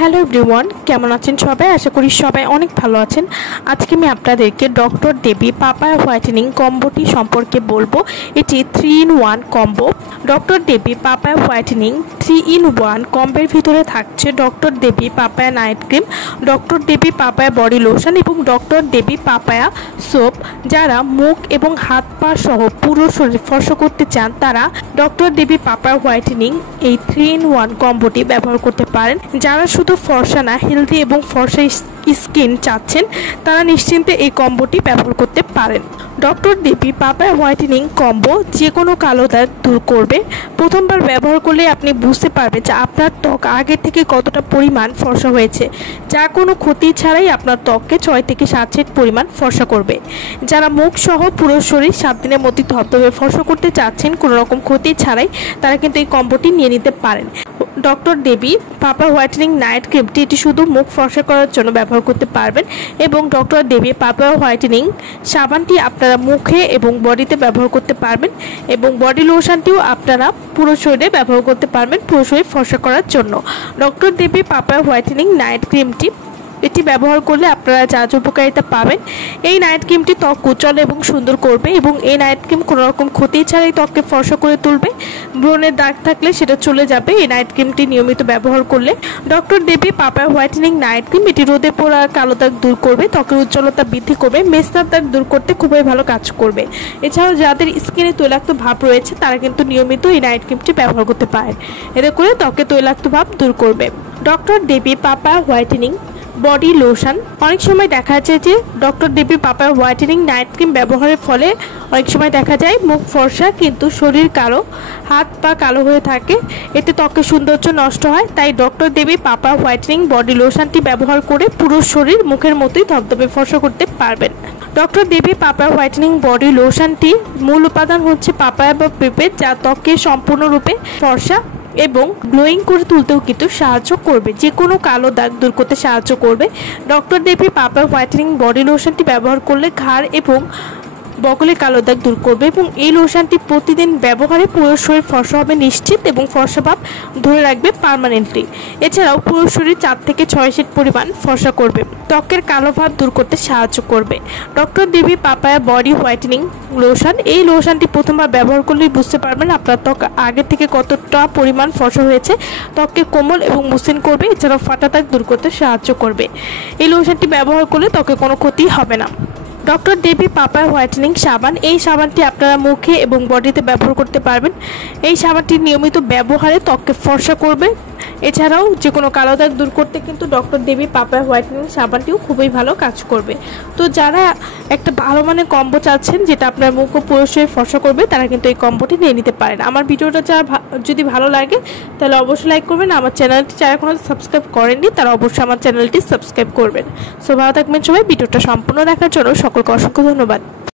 Hello everyone, কেমন আছেন সবাই? আশা করি সবাই অনেক ভালো আছেন। আজকে আমি আপনাদেরকে ডক্টর দেবী পাপায়া হোয়াইটেনিং কম্বোটি সম্পর্কে বলবো। এটি 3-in-1 কম্বো। ডক্টর দেবী পাপায়া হোয়াইটেনিং 3-in-1 কম্বের ভিতরে থাকছে ডক্টর দেবী পাপায়া নাইট ক্রিম, ডক্টর দেবী পাপায়া বডি লোশন এবং ডক্টর দেবী পাপায়া সোপ। যারা মুখ এবং হাত পা সহ পুরো শরীর ফর্সা করতে চান তারা ডক্টর দেবী পাপায়া হোয়াইটেনিং এই 3-in-1 কম্বোটি ব্যবহার করতে পারেন। যারা শুধু ফর্সা না, হেলদি এবং ফর্সা স্কিন চাচ্ছেন তারা নিশ্চিন্তে এই কম্বোটি ব্যবহার করতে পারেন। ডক্টর দেবী পাপায়া হোয়াইটেনিং কম্বো যে কোনো কালো দাগ দূর করবে। প্রথমবার ব্যবহার করলে আপনি বুঝতে পারবেন যে আপনার ত্বক আগের থেকে কতটা পরিমাণ ফর্সা হয়েছে, যা কোনো ক্ষতি ছাড়াই আপনার ত্বককে 6 থেকে 7 সেট পরিমাণ ফর্সা করবে। যারা মুখ সহ পুরো শরীর 7 দিনের মধ্যে ধবধবে ফর্সা করতে চাচ্ছেন কোনো রকম ক্ষতি ছাড়াই, তারা কিন্তু এই কম্বোটি নিয়ে নিতে পারেন। ডক্টর দেবী পাপায়া হোয়াইটেনিং নাইট ক্রিমটি এটি শুধু মুখ ফর্সা করার জন্য ব্যবহার করতে পারবেন এবং ডক্টর দেবী পাপায়া হোয়াইটেনিং সাবানটি আপনারা মুখে এবং বডিতে ব্যবহার করতে পারবেন এবং বডি লোশনটিও আপনারা পুরো শরীরে ব্যবহার করতে পারবেন পুরো শরীর ফর্সা করার জন্য। ডক্টর দেবী পাপায়া হোয়াইটেনিং নাইট ক্রিমটি এটি ব্যবহার করলে আপনারা যা উপকারিতা পাবেন। এই নাইট ক্রিমটি ত্বক উজ্জ্বল এবং সুন্দর করবে এবং এই নাইট ক্রিম কোনো রকম ক্ষতি ছাড়াই ত্বককে ফর্সা করে তুলবে। ব্রণের দাগ থাকলে সেটা চলে যাবে এই নাইট ক্রিমটি নিয়মিত ব্যবহার করলে। ডক্টর দেবী পাপায়া হোয়াইটেনিং নাইট ক্রিম এটি রোদে পোড়া কালো দাগ দূর করবে, ত্বকের উজ্জ্বলতা বৃদ্ধি করবে, মেস্তার দাগ দূর করতে খুবই ভালো কাজ করবে। এছাড়াও যাদের স্কিনে তৈলাক্ত ভাব রয়েছে তারা কিন্তু নিয়মিত এই নাইট ক্রিমটি ব্যবহার করতে পারেন, এতে করে ত্বকে তৈলাক্ত ভাব দূর করবে। ডক্টর দেবী পাপায়া হোয়াইটেনিং বডি লোশন। অনেক সময় দেখা যায় যে ডক্টর দেবী পাপায়া হোয়াইটেনিং নাইট ক্রিম ব্যবহারের ফলে অনেক সময় দেখা যায় মুখ ফর্সা কিন্তু শরীর কালো, হাত পা কালো হয়ে থাকে, এতে ত্বকের সৌন্দর্য নষ্ট হয়। তাই ডক্টর দেবী পাপায়া হোয়াইটেনিং বডি লোশনটি ব্যবহার করে পুরো শরীর মুখের মতোই ধবধবে ফর্সা করতে পারবেন। ডক্টর দেবী পাপায়া হোয়াইটেনিং বডি লোশনটি মূল উপাদান হচ্ছে পাপায়া বা পেঁপে, যা ত্বককে সম্পূর্ণরূপে ফর্সা এবং গ্লোয়িং করে তুলতেও কিন্তু সাহায্য করবে, যে কোনো কালো দাগ দূর করতে সাহায্য করবে। ডক্টর দেবী পাপায়া হোয়াইটেনিং বডি লোশনটি ব্যবহার করলে ঘাড় এবং বগলে কালো দাগ দূর করবে এবং এই লোশনটি প্রতিদিন ব্যবহারে পুরো শরীর ফর্সা হবে নিশ্চিত এবং ফর্সা ভাব ধরে রাখবে পার্মানেন্টলি। এছাড়াও পুরো শরীর 4 থেকে 6 সেট পরিমাণ ফর্সা করবে, ত্বকের কালো ভাব দূর করতে সাহায্য করবে। ডক্টর দেবী পাপায়া বডি হোয়াইটেনিং লোশন, এই লোশনটি প্রথমবার ব্যবহার করলেই বুঝতে পারবেন আপনার ত্বক আগের থেকে কতটা পরিমাণ ফর্সা হয়েছে, ত্বককে কোমল এবং মসৃণ করবে, এছাড়াও ফাটা দাগ দূর করতে সাহায্য করবে। এই লোশনটি ব্যবহার করলে ত্বকে কোনো ক্ষতি হবে না। ডক্টর দেবী পাপায়া হোয়াইটেনিং সাবান, এই সাবানটি আপনারা মুখে এবং বডিতে ব্যবহার করতে পারবেন। এই সাবানটি নিয়মিত ব্যবহারে ত্বককে ফর্সা করবে, এছাড়াও যে কোনো কালো দাগ দূর করতে কিন্তু ডক্টর দেবী পাপায়া হোয়াইটেনিং সাবানটিও খুবই ভালো কাজ করবে। তো যারা একটা ভালো মানের কম্বো চাচ্ছেন যেটা আপনার মুখ ও পুরো শরীর ফর্সা করবে, তারা কিন্তু এই কম্বোটি নিয়ে নিতে পারেন। আমার ভিডিওটা যদি ভালো লাগে তাহলে অবশ্যই লাইক করবেন। আমার চ্যানেলটি যারা এখনো সাবস্ক্রাইব করেননি তারা অবশ্যই আমার চ্যানেলটি সাবস্ক্রাইব করবেন। সো ভালো থাকবেন সবাই। ভিডিওটা সম্পূর্ণ দেখার জন্য সকলকে অসংখ্য ধন্যবাদ।